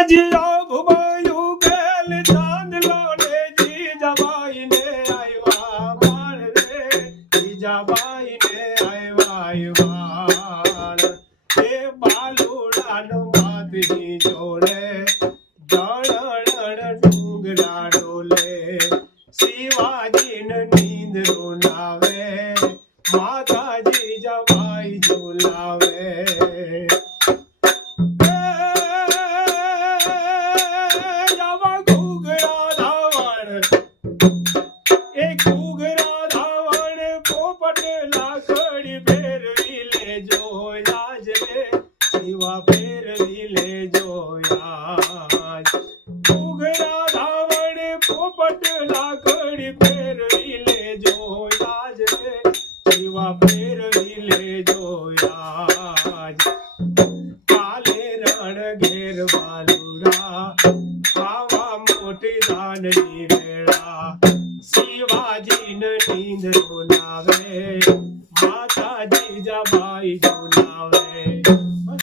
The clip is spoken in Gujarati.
જીઓ ભુવાયું ગેલ ચાંદલો ને જીજાબાઈ ને આવ્યા બાણ રે જીજાબાઈ ને આવ્યા બાણ એ બાલુડાનો માતની જોડે દણ ડુંગરા ડોલે શિવાજીને નીંદ રૂનાવે માતા જીજાબાઈ ઝુલાવે ફેરવી લેજો યાદ ઘૂઘરા ધાવણ પોપટ લાકડી ફેરવી લેજો યાદ રે જીવા ફેરવી લેજો યાદ કાલે રણ ઘેર વાલુડા આવા મોટી દાંડની વેળા શિવાજીને નીંદ રૂનાવે